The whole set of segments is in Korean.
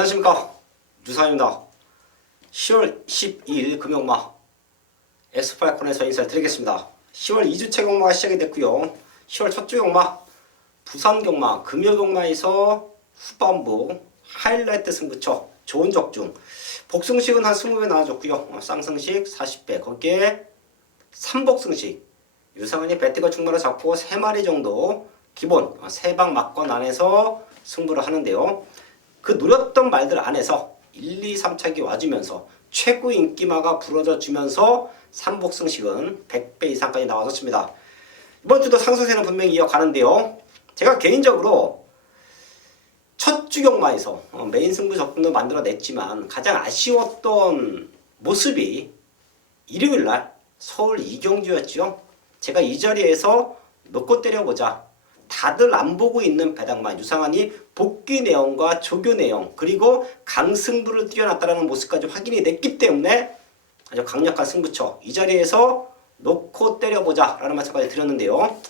안녕하십니까, 유상입니다. 10월 12일 금요일마 엑스파이콘에서 인사를 드리겠습니다. 10월 2주차 경마가 시작이 됐고요. 10월 첫 주 경마 부산 경마 금요 경마에서 후반부 하이라이트 승부처 좋은 적중 복승식은 한 20배 나와줬고요. 쌍승식 40배, 거기에 3복승식 유상은이 배트가 중간을 잡고 3마리 정도 기본 3방 막권 안에서 승부를 하는데요. 그 노렸던 말들 안에서 1, 2, 3차기 와주면서 최고 인기마가 부러져 주면서 3복승식은 100배 이상까지 나와줬습니다. 이번 주도 상승세는 분명히 이어가는데요. 제가 개인적으로 첫 주 경마에서 메인 승부 적중도 만들어냈지만 가장 아쉬웠던 모습이 일요일날 서울 이경주였죠. 제가 이 자리에서 놓고 때려보자. 다들 안 보고 있는 배당만 유상한이 복귀 내용과 조교 내용 그리고 강승부를 뛰어났다는 모습까지 확인이 됐기 때문에 아주 강력한 승부처 이 자리에서 놓고 때려보자 라는 말씀까지 드렸는데요.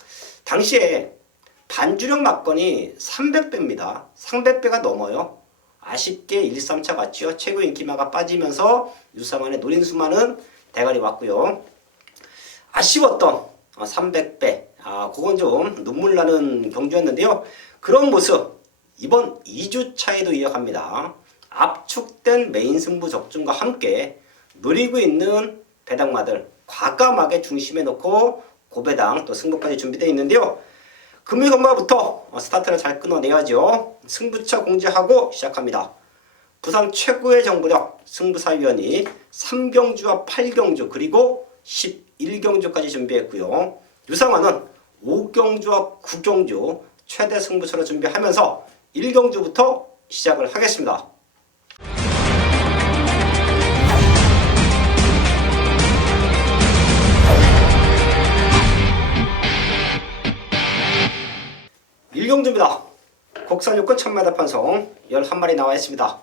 당시에 반주력 막건이 300배입니다. 300배가 넘어요. 아쉽게 1, 3차 맞죠. 최고 인기마가 빠지면서 유상한의 노린 수만은 대가리 왔고요. 아쉬웠던 300배 그건 좀 눈물 나는 경주였는데요. 그런 모습 이번 2주차에도 이어갑니다. 압축된 메인 승부 적중과 함께 노리고 있는 배당마들 과감하게 중심에 놓고 고배당 또 승부까지 준비되어 있는데요. 금요 경마부터 스타트를 잘 끊어내야죠. 승부처 공지하고 시작합니다. 부산 최고의 정보력 승부사위원이 3경주와 8경주 그리고 11경주까지 준비했고요. 유상환은 5경주와 9경주 최대 승부처를 준비하면서 1경주부터 시작을 하겠습니다. 일경주입니다. 국산 요건 1000m 판송 11마리 나와 있습니다.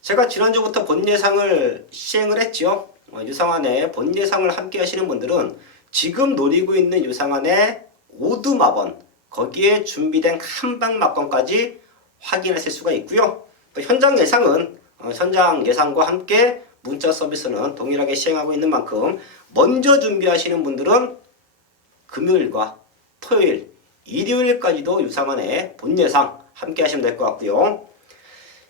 제가 지난주부터 본 예상을 시행을 했죠. 유상환의 본 예상을 함께 하시는 분들은 지금 노리고 있는 유상환의 오두마번 거기에 준비된 한방 막건까지 확인하실 수가 있고요. 또 현장 예상은 현장 예상과 함께 문자 서비스는 동일하게 시행하고 있는 만큼 먼저 준비하시는 분들은 금요일과 토요일, 일요일까지도 유상환의 본 예상 함께 하시면 될 것 같고요.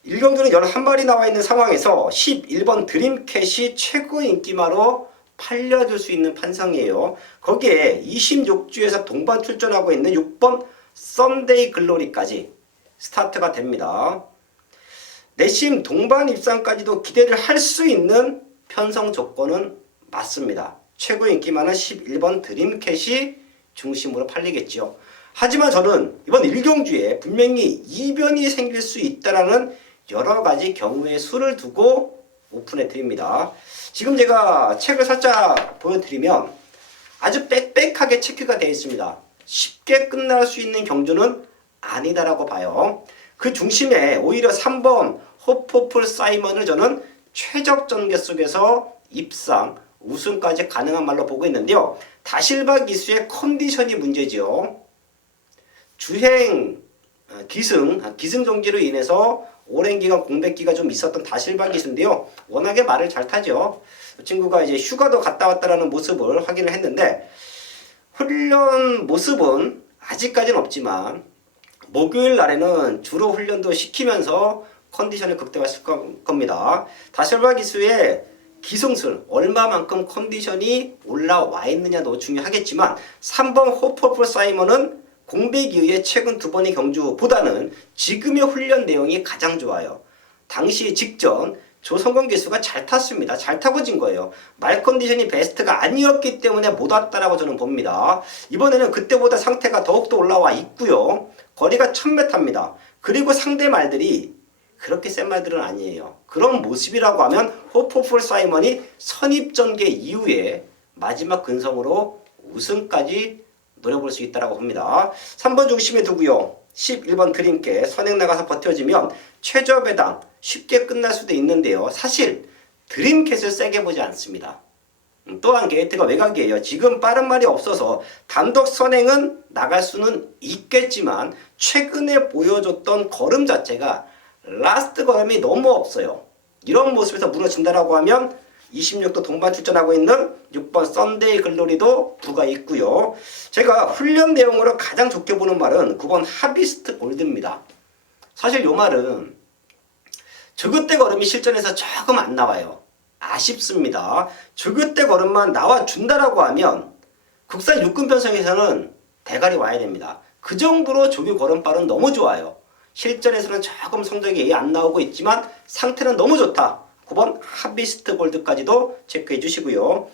1경주는 11마리 나와 있는 상황에서 11번 드림캣이 최고 인기마로 팔려줄 수 있는 판상이에요. 거기에 26주에서 동반 출전하고 있는 6번 썬데이 글로리까지 스타트가 됩니다. 내심 동반 입상까지도 기대를 할 수 있는 편성 조건은 맞습니다. 최고 인기마는 11번 드림캣이 중심으로 팔리겠죠. 하지만 저는 이번 1경주에 분명히 이변이 생길 수 있다는 여러 가지 경우의 수를 두고 오픈해 드립니다. 지금 제가 책을 살짝 보여드리면 아주 빽빽하게 체크가 되어 있습니다. 쉽게 끝날 수 있는 경주는 아니다라고 봐요. 그 중심에 오히려 3번 호포풀 사이먼을 저는 최적 전개 속에서 입상, 우승까지 가능한 말로 보고 있는데요. 다실바 기수의 컨디션이 문제죠. 주행 기승 정지로 인해서 오랜 기간 공백기가 좀 있었던 다실바 기수인데요. 워낙에 말을 잘 타죠. 이 친구가 이제 휴가도 갔다 왔다라는 모습을 확인을 했는데 훈련 모습은 아직까지는 없지만 목요일 날에는 주로 훈련도 시키면서 컨디션을 극대화했을 겁니다. 다실바 기수의 기승술 얼마만큼 컨디션이 올라와 있느냐도 중요하겠지만 3번 호퍼풀 사이먼은 공백 이후에 최근 2번의 경주보다는 지금의 훈련 내용이 가장 좋아요. 당시 직전 조성건 기수가 잘 탔습니다. 잘 타고 진 거예요. 말 컨디션이 베스트가 아니었기 때문에 못 왔다라고 저는 봅니다. 이번에는 그때보다 상태가 더욱더 올라와 있고요. 거리가 1000m입니다. 그리고 상대 말들이 그렇게 센 말들은 아니에요. 그런 모습이라고 하면 호포풀 사이먼이 선입전개 이후에 마지막 근성으로 우승까지 노려볼 수 있다고 봅니다. 3번 중심에 두고요. 11번 드림캣 선행 나가서 버텨지면 최저 배당 쉽게 끝날 수도 있는데요. 사실 드림캣을 세게 보지 않습니다. 또한 게이트가 외곽이에요. 지금 빠른 말이 없어서 단독 선행은 나갈 수는 있겠지만 최근에 보여줬던 걸음 자체가 라스트 걸음이 너무 없어요. 이런 모습에서 무너진다라고 하면 26도 동반 출전하고 있는 6번 썬데이 글로리도 부가 있고요. 제가 훈련 내용으로 가장 좋게 보는 말은 9번 하비스트 골드입니다. 사실 이 말은 저그때 걸음이 실전에서 조금 안 나와요. 아쉽습니다. 저그때 걸음만 나와준다라고 하면 국산 육군 편성에서는 대가리 와야 됩니다. 그 정도로 조기 걸음발은 너무 좋아요. 실전에서는 조금 성적이 안 나오고 있지만 상태는 너무 좋다. 9번 하비스트 골드까지도 체크해 주시고요.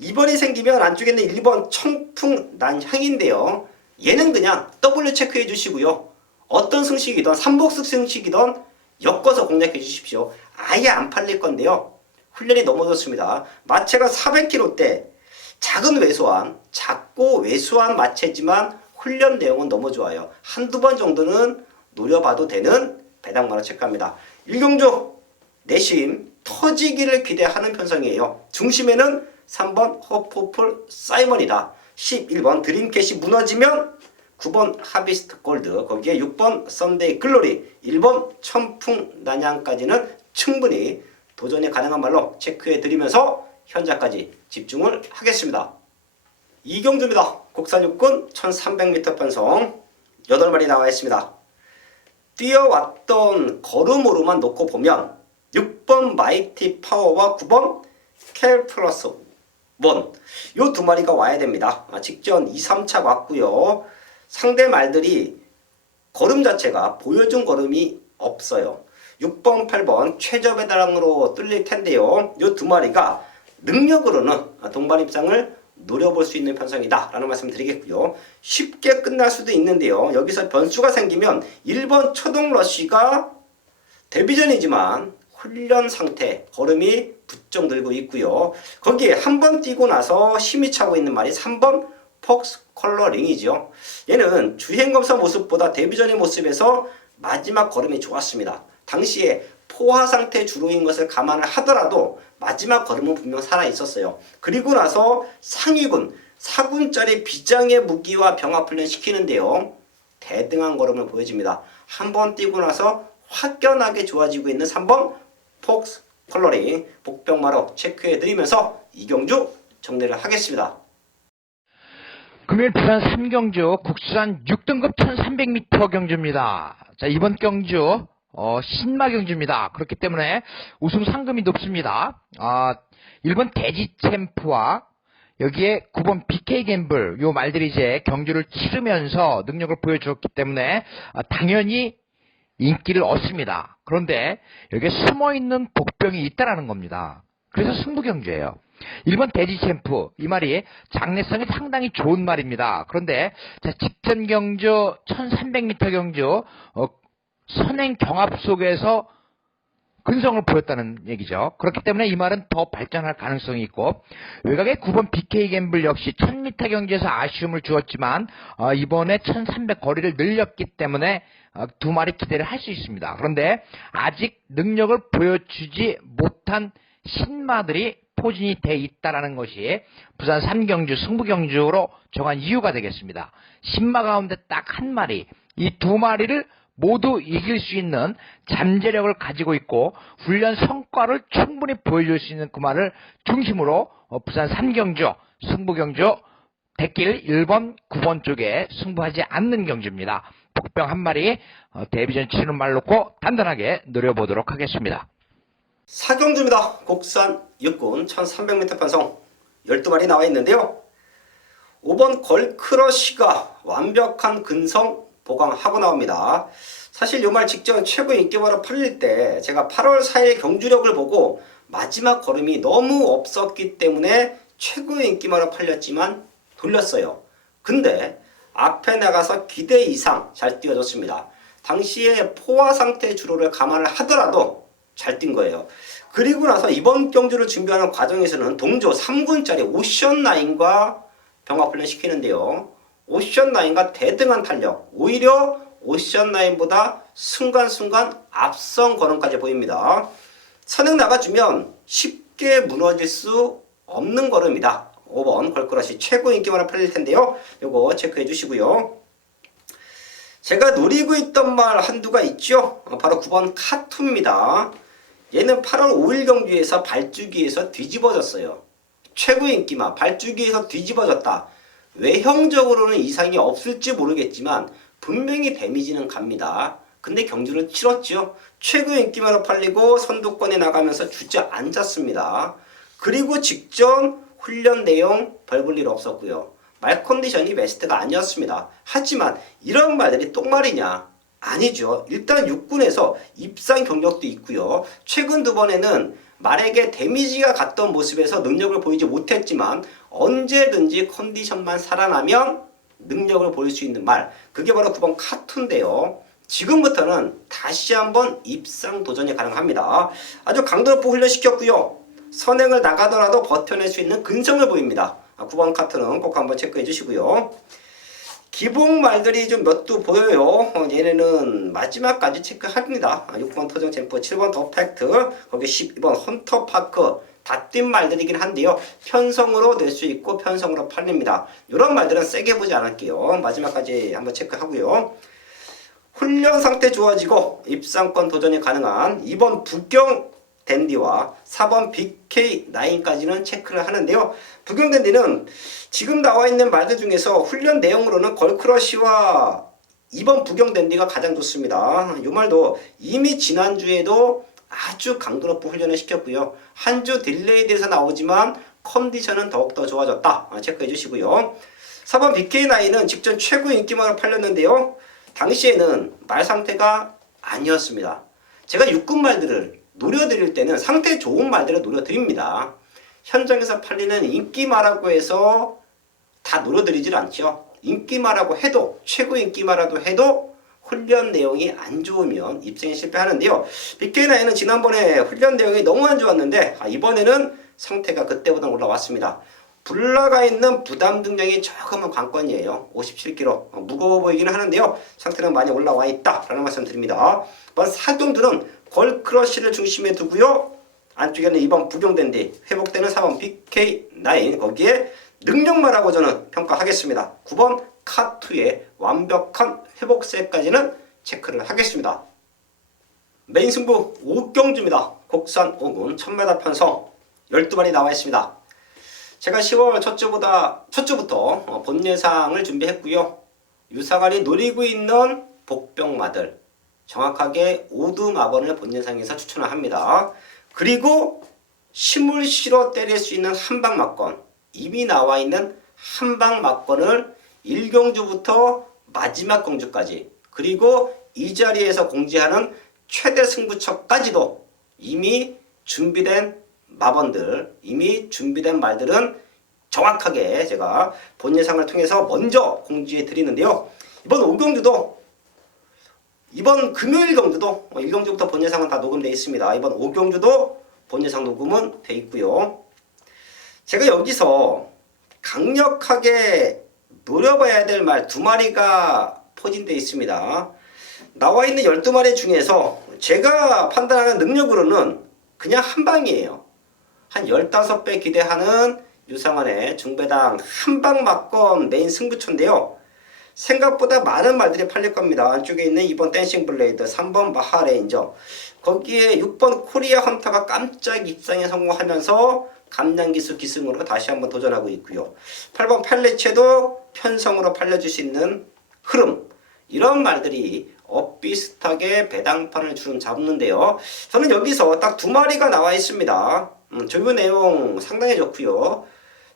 2번이 생기면 안쪽에 있는 1번 청풍난향인데요. 얘는 그냥 W 체크해 주시고요. 어떤 승식이든 삼복승 승식이든 엮어서 공략해 주십시오. 아예 안 팔릴 건데요. 훈련이 너무 좋습니다. 마체가 400kg대 작은 왜소한, 작고 왜소한 마체지만 훈련 내용은 너무 좋아요. 한두 번 정도는 노려봐도 되는 배당만을 체크합니다. 일경주 내심 터지기를 기대하는 편성이에요. 중심에는 3번 허포플 사이먼이다. 11번 드림캐시 무너지면 9번 하비스트 골드, 거기에 6번 썬데이 글로리, 1번 천풍난양까지는 충분히 도전이 가능한 말로 체크해 드리면서 현장까지 집중을 하겠습니다. 이경주입니다. 국산 육군 1300m 편성 8마리 나와 있습니다. 뛰어왔던 걸음으로만 놓고 보면 6번 마이티 파워와 9번 켈 플러스 1, 이 두 마리가 와야 됩니다. 직전 2, 3차 왔고요. 상대 말들이 걸음 자체가 보여준 걸음이 없어요. 6번, 8번 최저 배당으로 뚫릴 텐데요. 이 두 마리가 능력으로는 동반 입상을 노려볼 수 있는 편성이다 라는 말씀 드리겠고요. 쉽게 끝날 수도 있는데요. 여기서 변수가 생기면 1번 초동러쉬가 데뷔전이지만 훈련 상태, 걸음이 부쩍 늘고 있고요. 거기에 한 번 뛰고 나서 힘이 차고 있는 말이 3번 폭스 컬러링이죠. 얘는 주행검사 모습보다 데뷔전의 모습에서 마지막 걸음이 좋았습니다. 당시에 포화 상태 주로인 것을 감안을 하더라도 마지막 걸음은 분명 살아있었어요. 그리고 나서 상위군, 4군짜리 비장의 무기와 병합 훈련 시키는데요. 대등한 걸음을 보여줍니다. 한 번 뛰고 나서 확연하게 좋아지고 있는 3번 폭스 컬러링 복병마로 체크해드리면서 이경주 정리를 하겠습니다. 금요일 부산 3경주 국산 6등급 1300m 경주입니다. 자, 이번 경주 신마 경주입니다. 그렇기 때문에 우승 상금이 높습니다. 1번 대지 챔프와 여기에 9번 BK 갬블 요 말들이 이제 경주를 치르면서 능력을 보여주었기 때문에 당연히 인기를 얻습니다. 그런데 여기에 숨어있는 복병이 있다라는 겁니다. 그래서 승부경주예요. 1번 대지 챔프, 이 말이 장래성이 상당히 좋은 말입니다. 그런데 자, 직전 경주 1300m 경주 선행 경합 속에서 근성을 보였다는 얘기죠. 그렇기 때문에 이 말은 더 발전할 가능성이 있고, 외곽의 9번 BK 갬블 역시 1000m 경기에서 아쉬움을 주었지만 이번에 1300 거리를 늘렸기 때문에 두 마리 기대를 할 수 있습니다. 그런데 아직 능력을 보여주지 못한 신마들이 포진이 돼 있다라는 것이 부산 3경주 승부경주로 정한 이유가 되겠습니다. 신마 가운데 딱 한 마리, 이 두 마리를 모두 이길 수 있는 잠재력을 가지고 있고 훈련 성과를 충분히 보여줄 수 있는 그 말을 중심으로 부산 3경주 승부경주 대길 1번, 9번 쪽에 승부하지 않는 경주입니다. 복병 한 마리 데뷔전 치는 말 놓고 단단하게 노려보도록 하겠습니다. 4경주입니다. 국산 육군 1300m 편성 12마리 나와 있는데요. 5번 걸크러쉬가 완벽한 근성 보강하고 나옵니다. 사실 요 말 직전 최고 인기마로 팔릴 때 제가 8월 4일 경주력을 보고 마지막 걸음이 너무 없었기 때문에 최고 인기마로 팔렸지만 돌렸어요. 근데 앞에 나가서 기대 이상 잘 뛰어줬습니다. 당시에 포화 상태 주로를 감안을 하더라도 잘 뛴 거예요. 그리고 나서 이번 경주를 준비하는 과정에서는 동조 3군짜리 오션라인과 병합훈련 시키는데요. 오션라인과 대등한 탄력, 오히려 오션라인보다 순간순간 앞선 걸음까지 보입니다. 선행 나가주면 쉽게 무너질 수 없는 걸음이다. 5번 걸크러쉬 최고 인기만을 팔릴 텐데요. 요거 체크해 주시고요. 제가 노리고 있던 말 한두가 있죠. 바로 9번 카투입니다. 얘는 8월 5일 경기에서 발주기에서 뒤집어졌어요. 최고 인기마 발주기에서 뒤집어졌다. 외형적으로는 이상이 없을지 모르겠지만 분명히 데미지는 갑니다. 근데 경주를 치렀죠. 최고 인기마로 팔리고 선두권에 나가면서 주저앉았습니다. 그리고 직전 훈련 내용 별 볼 일 없었고요. 말 컨디션이 베스트가 아니었습니다. 하지만 이런 말들이 똥말이냐? 아니죠. 일단 육군에서 입상 경력도 있고요. 최근 두 번에는 말에게 데미지가 갔던 모습에서 능력을 보이지 못했지만 언제든지 컨디션만 살아나면 능력을 보일 수 있는 말. 그게 바로 9번 카투인데요. 지금부터는 다시 한번 입상 도전이 가능합니다. 아주 강도 높고 훈련시켰고요. 선행을 나가더라도 버텨낼 수 있는 근성을 보입니다. 9번 카트는 꼭 한번 체크해 주시고요. 기본 말들이 좀 몇 두 보여요. 얘네는 마지막까지 체크합니다. 6번 토종 챔프, 7번 더 팩트, 거기 12번 헌터파크 다 뛴 말들이긴 한데요. 편성으로 낼 수 있고 편성으로 팔립니다. 이런 말들은 세게 보지 않을게요. 마지막까지 한번 체크하고요. 훈련 상태 좋아지고 입상권 도전이 가능한 2번 부경 댄디와 4번 BK9까지는 체크를 하는데요. 부경 댄디는 지금 나와 있는 말들 중에서 훈련 내용으로는 걸크러쉬와 2번 부경 댄디가 가장 좋습니다. 이 말도 이미 지난주에도 아주 강도 높은 훈련을 시켰고요. 한 주 딜레이 돼서 나오지만 컨디션은 더욱더 좋아졌다. 체크해 주시고요. 4번 BK9은 직전 최고 인기만으로 팔렸는데요. 당시에는 말 상태가 아니었습니다. 제가 육군 말들을 노려드릴 때는 상태 좋은 말들을 노려드립니다. 현장에서 팔리는 인기마라고 해서 다 노려드리질 않죠. 인기마라고 해도 최고 인기마라도 해도 훈련 내용이 안 좋으면 입생에 실패하는데요. BK9은 지난번에 훈련 내용이 너무 안 좋았는데 이번에는 상태가 그때보다 올라왔습니다. 불나가 있는 부담 등량이 조금은 관건이에요. 57kg 무거워 보이기는 하는데요. 상태는 많이 올라와 있다라는 말씀 드립니다. 사경들은 걸크러쉬를 중심에 두고요. 안쪽에는 2번 부경된디, 회복되는 4번 BK9 거기에 능력만하고 저는 평가하겠습니다. 9번 카투의 완벽한 회복세까지는 체크를 하겠습니다. 메인 승부 5경주입니다. 곡산 5군 1000m 편성 12마리 나와 있습니다. 제가 10월 첫 주부터 본 예상을 준비했고요. 유사관이 노리고 있는 복병마들 정확하게 오두마번을 본 예상에서 추천을 합니다. 그리고 힘을 실어 때릴 수 있는 한방막권 이미 나와 있는 한방막권을 1경주부터 마지막 경주까지 그리고 이 자리에서 공지하는 최대 승부처까지도 이미 준비된 마번들, 이미 준비된 말들은 정확하게 제가 본 예상을 통해서 먼저 공지해 드리는데요. 이번 5경주도 이번 금요일 경주도 1경주부터 본 예상은 다 녹음되어 있습니다. 이번 5경주도 본 예상 녹음은 되어 있고요. 제가 여기서 강력하게 노려봐야 될 말 2마리가 포진되어 있습니다. 나와 있는 12마리 중에서 제가 판단하는 능력으로는 그냥 한방이에요. 한 15배 기대하는 유상원의 중배당 한방막권 메인 승부처인데요. 생각보다 많은 말들이 팔릴 겁니다. 안쪽에 있는 2번 댄싱 블레이드, 3번 마하레인저, 거기에 6번 코리아 헌터가 깜짝 입상에 성공하면서 감량기수 기승으로 다시 한번 도전하고 있고요. 8번 팔레체도 편성으로 팔려줄 수 있는 흐름, 이런 말들이 엇비슷하게 배당판을 주름 잡는데요. 저는 여기서 딱 2마리가 나와 있습니다. 조교 내용 상당히 좋고요.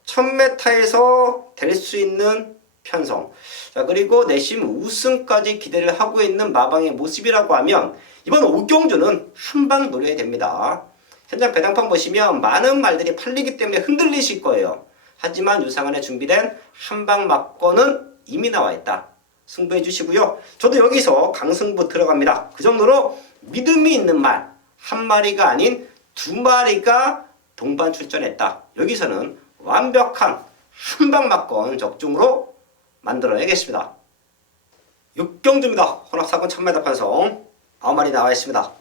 1000m에서 될 수 있는 편성, 자 그리고 내심 우승까지 기대를 하고 있는 마방의 모습이라고 하면 이번 5경주는 한방 노려야 됩니다. 현장 배당판 보시면 많은 말들이 팔리기 때문에 흔들리실 거예요. 하지만 유상원에 준비된 한방 막권은 이미 나와 있다. 승부해 주시고요. 저도 여기서 강승부 들어갑니다. 그 정도로 믿음이 있는 말, 한 마리가 아닌 2마리가 동반 출전했다. 여기서는 완벽한 한방 막권 적중으로 만들어내겠습니다. 6경주입니다. 혼합사건 1000m 편성 9마리 나와 있습니다.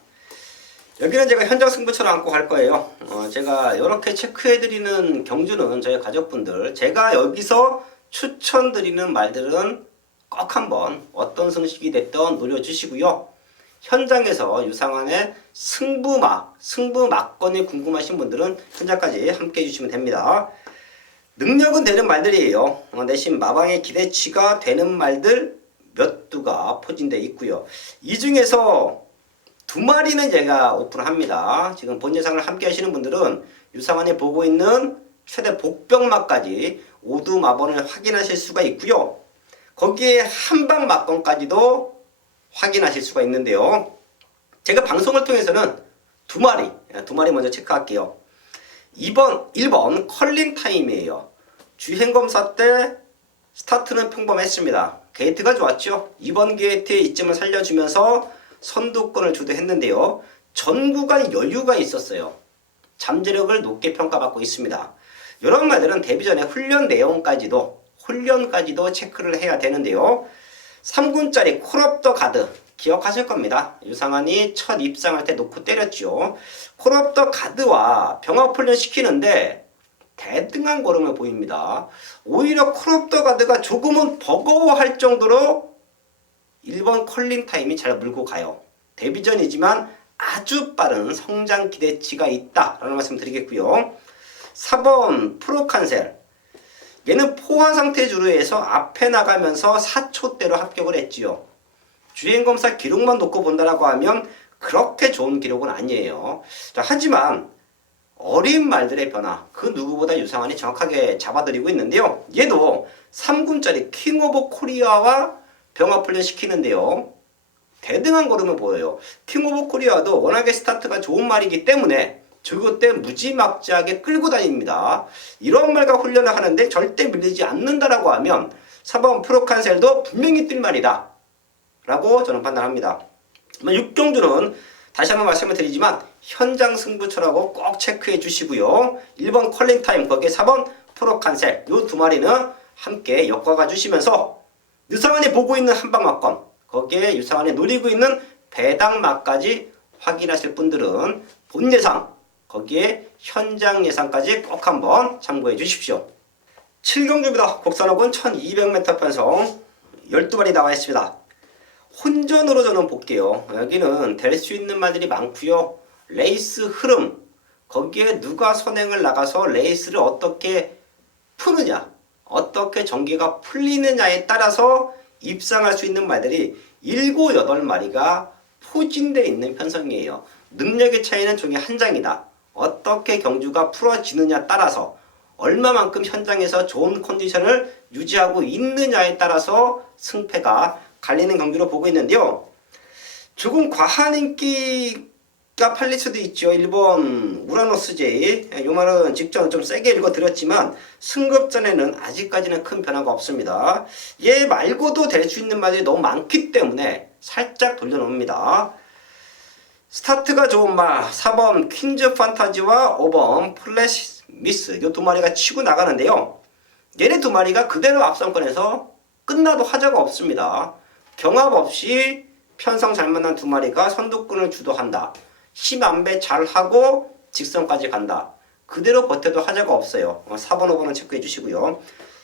여기는 제가 현장 승부처럼 안고 갈 거예요. 제가 이렇게 체크해드리는 경주는 저희 가족분들, 제가 여기서 추천드리는 말들은 꼭 한번 어떤 승식이 됐던 노려주시고요. 현장에서 유상환의 승부막건이 궁금하신 분들은 현장까지 함께 해주시면 됩니다. 능력은 되는 말들이에요. 내심 마방의 기대치가 되는 말들 몇 두가 포진되어 있고요. 이 중에서 두 마리는 제가 오픈을 합니다. 지금 본 예상을 함께 하시는 분들은 유상환이 보고 있는 최대 복병막까지 오두 마번을 확인하실 수가 있고요. 거기에 한방 막건까지도 확인하실 수가 있는데요. 제가 방송을 통해서는 두 마리 먼저 체크할게요. 1번 컬링 타임이에요. 주행검사 때 스타트는 평범했습니다. 게이트가 좋았죠. 2번 게이트의 이점을 살려주면서 선두권을 주도했는데요. 전 구간 여유가 있었어요. 잠재력을 높게 평가받고 있습니다. 이런 말들은 데뷔 전에 훈련 내용까지도 체크를 해야 되는데요. 3군짜리 콜업 더 가드 기억하실 겁니다. 유상환이 첫 입상할 때 놓고 때렸죠. 콜업 더 가드와 병합 훈련 시키는데 대등한 걸음을 보입니다. 오히려 콜업 더 가드가 조금은 버거워할 정도로 1번 컬링 타임이 잘 물고 가요. 데뷔전이지만 아주 빠른 성장 기대치가 있다라는 말씀 드리겠고요. 4번 프로 칸셀. 얘는 포화 상태 주루에서 앞에 나가면서 4초대로 합격을 했지요. 주행검사 기록만 놓고 본다라고 하면 그렇게 좋은 기록은 아니에요. 자, 하지만 어린 말들의 변화 그 누구보다 유상환이 정확하게 잡아드리고 있는데요. 얘도 3군짜리 킹 오브 코리아와 병합 훈련 시키는데요. 대등한 걸음을 보여요. 킹 오브 코리아도 워낙에 스타트가 좋은 말이기 때문에 저거 때 무지막지하게 끌고 다닙니다. 이런 말과 훈련을 하는데 절대 밀리지 않는다라고 하면 4번 프로칸셀도 분명히 뛸 말이다 라고 저는 판단합니다. 6경주는 다시 한번 말씀을 드리지만 현장 승부처라고 꼭 체크해 주시고요. 1번 컬링타임 거기에 4번 프로칸셀 이 두 마리는 함께 엮어가 주시면서 유상환이 보고 있는 한방막건 거기에 유상환이 노리고 있는 배당막까지 확인하실 분들은 본 예상 거기에 현장 예상까지 꼭 한번 참고해 주십시오. 7경주입니다. 국산호군 1200m 편성 12마리 나와 있습니다. 혼전으로 저는 볼게요. 여기는 될 수 있는 말들이 많고요. 레이스 흐름 거기에 누가 선행을 나가서 레이스를 어떻게 푸느냐 어떻게 전개가 풀리느냐에 따라서 입상할 수 있는 말들이 7, 8마리가 포진되어 있는 편성이에요. 능력의 차이는 종이 한 장이다. 어떻게 경주가 풀어지느냐 따라서 얼마만큼 현장에서 좋은 컨디션을 유지하고 있느냐에 따라서 승패가 갈리는 경기로 보고 있는데요. 조금 과한 인기가 팔릴 수도 있죠. 1번 우라노스 제이 이 말은 직전 좀 세게 읽어드렸지만 승급전에는 아직까지는 큰 변화가 없습니다. 얘 말고도 될 수 있는 말들이 너무 많기 때문에 살짝 돌려놓습니다. 스타트가 좋은 말 4번 퀸즈 판타지와 5번 플래시 미스 이 두 마리가 치고 나가는데요. 얘네 두 마리가 그대로 앞선권에서 끝나도 하자가 없습니다. 경합 없이 편성 잘 만난 두 마리가 선두권을 주도한다. 힘안배 잘하고 직선까지 간다. 그대로 버텨도 하자가 없어요. 4번 5번은 체크해 주시고요.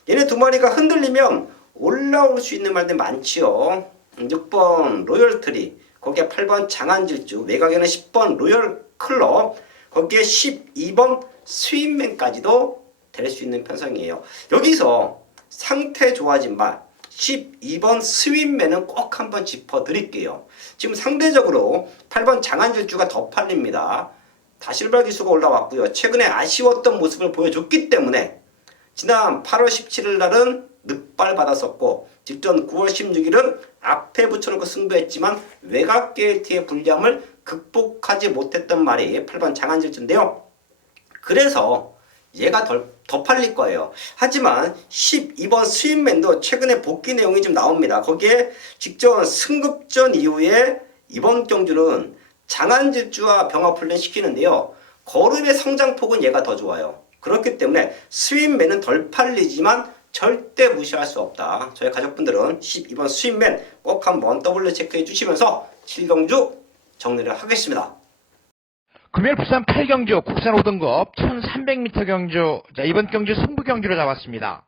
얘네 두 마리가 흔들리면 올라올 수 있는 말들 많지요. 6번 로열트리 거기에 8번 장안질주 외곽에는 10번 로열 클럽 거기에 12번 스윗맨까지도 될 수 있는 편성이에요. 여기서 상태 좋아진 말 12번 스윗맨은 꼭 한번 짚어드릴게요. 지금 상대적으로 8번 장안질주가 더 팔립니다. 다실발 기수가 올라왔고요. 최근에 아쉬웠던 모습을 보여줬기 때문에 지난 8월 17일 날은 늑발 받았었고 직전 9월 16일은 앞에 붙여놓고 승부했지만 외곽 게이트의 불리함을 극복하지 못했던 말이 8번 장안질주인데요. 그래서 얘가 더 팔릴 거예요. 하지만 12번 스윗맨도 최근에 복귀 내용이 좀 나옵니다. 거기에 직전 승급전 이후에 이번 경주는 장안질주와 병합 훈련 시키는데요. 걸음의 성장폭은 얘가 더 좋아요. 그렇기 때문에 스윗맨은 덜 팔리지만 절대 무시할 수 없다. 저희 가족분들은 12번 스윗맨 꼭 한번 더블 체크해 주시면서 7경주 정리를 하겠습니다. 금요일 부산 8경주 국산 5등급 1300m 경주. 자, 이번 경주 승부 경주로 잡았습니다.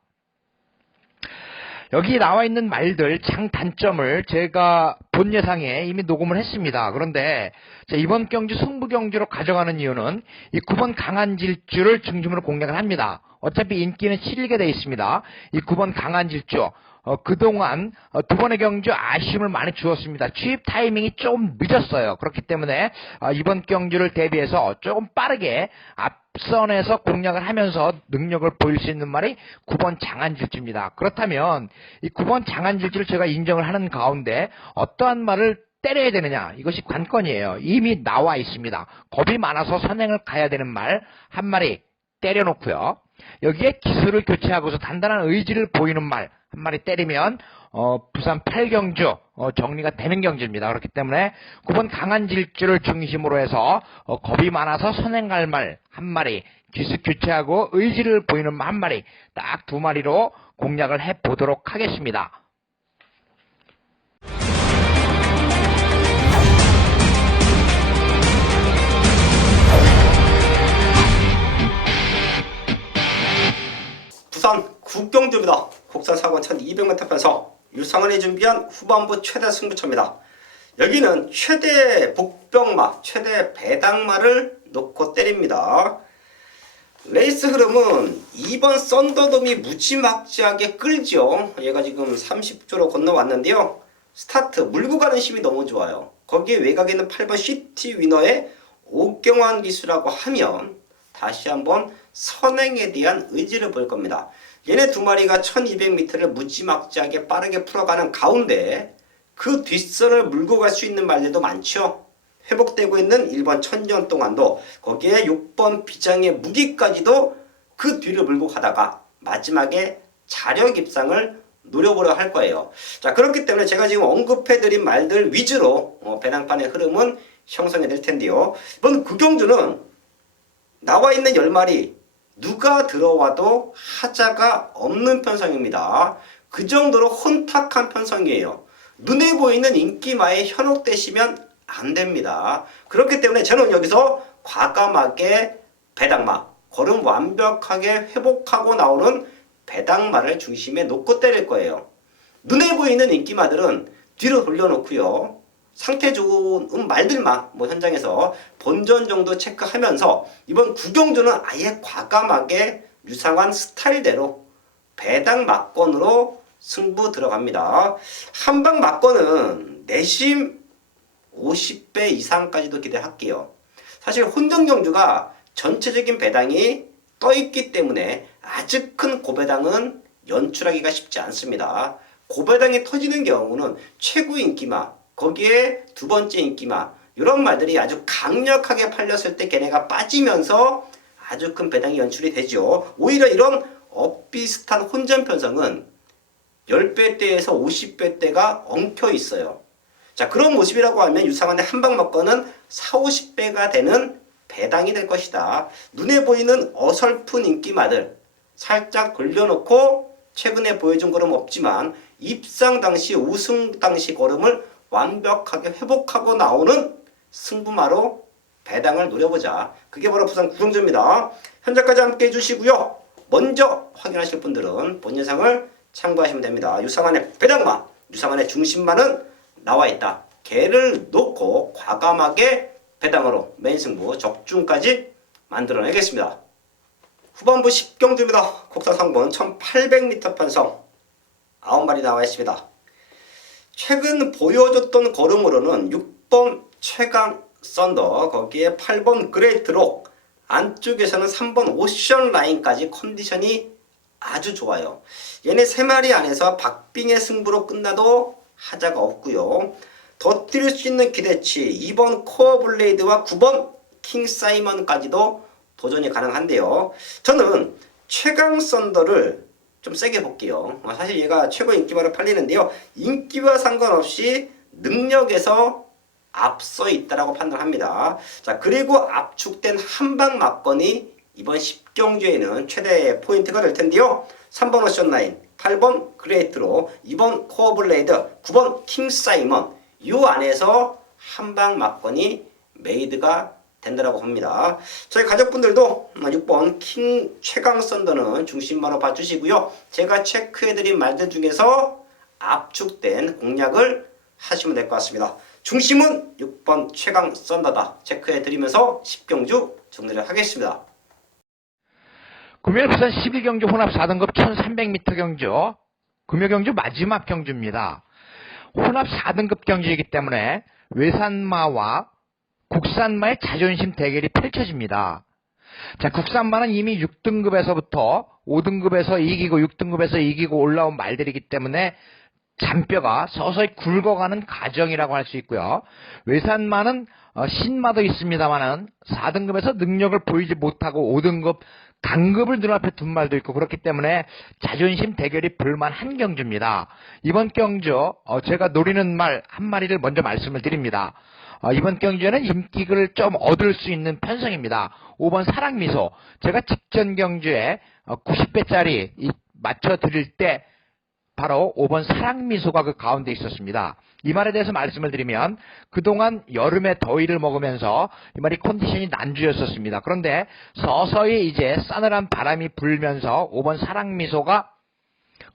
여기 나와 있는 말들 장단점을 제가 본 예상에 이미 녹음을 했습니다. 그런데 이번 경주 승부 경주로 가져가는 이유는 이 9번 강한 질주를 중심으로 공략을 합니다. 어차피 인기는 실리게 되어 있습니다. 이 9번 강한 질주 그동안 두 번의 경주 아쉬움을 많이 주었습니다. 취입 타이밍이 좀 늦었어요. 그렇기 때문에 이번 경주를 대비해서 조금 빠르게 앞선에서 공략을 하면서 능력을 보일 수 있는 말이 9번 장안질주입니다. 그렇다면 이 9번 장안질주를 제가 인정을 하는 가운데 어떠한 말을 때려야 되느냐, 이것이 관건이에요. 이미 나와 있습니다. 겁이 많아서 선행을 가야 되는 말 한 마리 때려놓고요. 여기에 기술을 교체하고서 단단한 의지를 보이는 말 한 마리 때리면 부산 8경주 정리가 되는 경주입니다. 그렇기 때문에 9번 강한 질주를 중심으로 해서 겁이 많아서 선행 갈 말 한 마리, 기술 교체하고 의지를 보이는 말 한 마리, 딱 두 마리로 공략을 해보도록 하겠습니다. 부산 국경주입니다. 국산 사고 1200m 편서 유상원이 준비한 후반부 최대 승부처입니다. 여기는 최대 복병마, 최대 배당마를 놓고 때립니다. 레이스 흐름은 2번 썬더돔이 무지막지하게 끌죠. 얘가 지금 30조로 건너왔는데요. 스타트 물고 가는 힘이 너무 좋아요. 거기에 외곽에 있는 8번 시티 위너의 오경환 기수라고 하면 다시 한번 선행에 대한 의지를 볼 겁니다. 얘네 두 마리가 1200m를 무지막지하게 빠르게 풀어가는 가운데 그 뒷선을 물고 갈 수 있는 말들도 많죠. 회복되고 있는 1번 천년 동안도, 거기에 6번 비장의 무기까지도 그 뒤를 물고 가다가 마지막에 자력 입상을 노려보려 할 거예요. 자, 그렇기 때문에 제가 지금 언급해드린 말들 위주로 배당판의 흐름은 형성이 될 텐데요. 이번 구경주는 나와 있는 10마리 누가 들어와도 하자가 없는 편성입니다. 그 정도로 혼탁한 편성이에요. 눈에 보이는 인기마에 현혹되시면 안 됩니다. 그렇기 때문에 저는 여기서 과감하게 배당마, 걸음 완벽하게 회복하고 나오는 배당마를 중심에 놓고 때릴 거예요. 눈에 보이는 인기마들은 뒤로 돌려놓고요. 상태 좋은 말들만 현장에서 본전 정도 체크하면서 이번 구경주는 아예 과감하게 유상한 스타일대로 배당 막건으로 승부 들어갑니다. 한방 막건은 내심 50배 이상까지도 기대할게요. 사실 혼전 경주가 전체적인 배당이 떠있기 때문에 아주 큰 고배당은 연출하기가 쉽지 않습니다. 고배당이 터지는 경우는 최고 인기마, 거기에 두 번째 인기마, 이런 말들이 아주 강력하게 팔렸을 때 걔네가 빠지면서 아주 큰 배당이 연출이 되죠. 오히려 이런 엇비슷한 혼전 편성은 10배대에서 50배대가 엉켜 있어요. 자, 그런 모습이라고 하면 유상한의 한방 먹거는 40, 50배가 되는 배당이 될 것이다. 눈에 보이는 어설픈 인기마들 살짝 돌려놓고 최근에 보여준 걸음 없지만 입상 당시 우승 당시 걸음을 완벽하게 회복하고 나오는 승부마로 배당을 노려보자. 그게 바로 부산 구경주입니다. 현재까지 함께 해주시고요. 먼저 확인하실 분들은 본 영상을 참고하시면 됩니다. 유상한의 배당마, 유상한의 중심마는 나와 있다. 개를 놓고 과감하게 배당으로 메인 승부 적중까지 만들어내겠습니다. 후반부 10경주입니다. 국산 상본 1800m 편성 9마리 나와 있습니다. 최근 보여줬던 걸음으로는 6번 최강 썬더, 거기에 8번 그레이트록, 안쪽에서는 3번 오션 라인까지 컨디션이 아주 좋아요. 얘네 3마리 안에서 박빙의 승부로 끝나도 하자가 없고요. 더 뛸 수 있는 기대치 2번 코어 블레이드와 9번 킹 사이먼까지도 도전이 가능한데요. 저는 최강 썬더를 좀 세게 볼게요. 사실 얘가 최고 인기마로 팔리는데요. 인기와 상관없이 능력에서 앞서 있다라고 판단합니다. 자, 그리고 압축된 한방 막건이 이번 10경주에는 최대 포인트가 될 텐데요. 3번 오션 라인, 8번 그레이트로, 2번 코어 블레이드, 9번 킹 사이먼, 이 안에서 한방 막건이 메이드가 된다라고 봅니다. 저희 가족분들도 6번 킹 최강 썬더는 중심마로 봐주시고요. 제가 체크해드린 말들 중에서 압축된 공략을 하시면 될 것 같습니다. 중심은 6번 최강 썬더다 체크해드리면서 10경주 정리를 하겠습니다. 금요일 부산 11경주 혼합 4등급 1300m 경주, 금요경주 마지막 경주입니다. 혼합 4등급 경주이기 때문에 외산마와 국산마의 자존심 대결이 펼쳐집니다. 자, 국산마는 이미 6등급에서부터 5등급에서 이기고 6등급에서 이기고 올라온 말들이기 때문에 잔뼈가 서서히 굵어가는 과정이라고 할 수 있고요. 외산마는 신마도 있습니다만은 4등급에서 능력을 보이지 못하고 5등급 강급을 눈앞에 둔 말도 있고 그렇기 때문에 자존심 대결이 볼만한 경주입니다. 이번 경주 제가 노리는 말 한 마리를 먼저 말씀을 드립니다. 이번 경주에는 인기를 좀 얻을 수 있는 편성입니다. 5번 사랑미소. 제가 직전 경주에 90배짜리 맞춰드릴 때 바로 5번 사랑미소가 그 가운데 있었습니다. 이 말에 대해서 말씀을 드리면 그동안 여름에 더위를 먹으면서 이 말이 컨디션이 난주였었습니다. 그런데 서서히 이제 싸늘한 바람이 불면서 5번 사랑미소가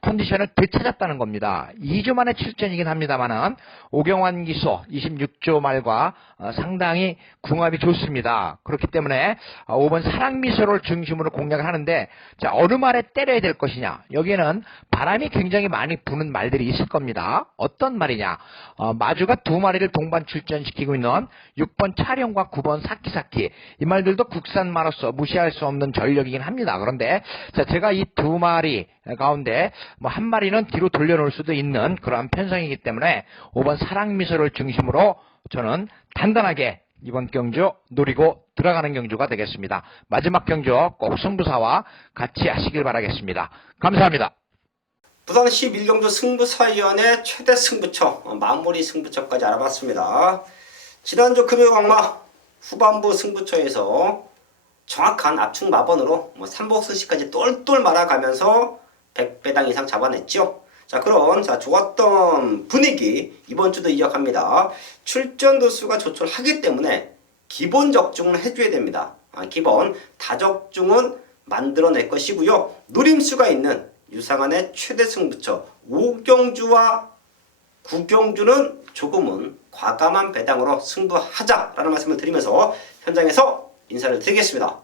컨디션을 되찾았다는 겁니다. 2주 만에 출전이긴 합니다만은 오경환 기수 26조 말과 상당히 궁합이 좋습니다. 그렇기 때문에 5번 사랑미소를 중심으로 공략을 하는데 자, 어느 말에 때려야 될 것이냐? 여기에는 바람이 굉장히 많이 부는 말들이 있을 겁니다. 어떤 말이냐? 마주가 두 마리를 동반 출전시키고 있는 6번 차룡과 9번 사키사키 이 말들도 국산마로서 무시할 수 없는 전력이긴 합니다. 그런데 자, 제가 이 두 마리 가운데 한 마리는 뒤로 돌려놓을 수도 있는 그러한 편성이기 때문에 5번 사랑미소를 중심으로 저는 단단하게 이번 경주 노리고 들어가는 경주가 되겠습니다. 마지막 경주 꼭 승부사와 같이 하시길 바라겠습니다. 감사합니다. 부산 11경주 승부사위원회 최대 승부처, 마무리 승부처까지 알아봤습니다. 지난주 금요강마 후반부 승부처에서 정확한 압축 마번으로 3복승시까지 똘똘 말아가면서 100배당 이상 잡아냈죠. 자, 그런 좋았던 분위기 이번 주도 이어갑니다. 출전 도수가 조촐하기 때문에 기본 적중을 해줘야 됩니다. 기본 다적중은 만들어낼 것이고요. 노림수가 있는 유상한의 최대 승부처 5경주와 9경주는 조금은 과감한 배당으로 승부하자라는 말씀을 드리면서 현장에서 인사를 드리겠습니다.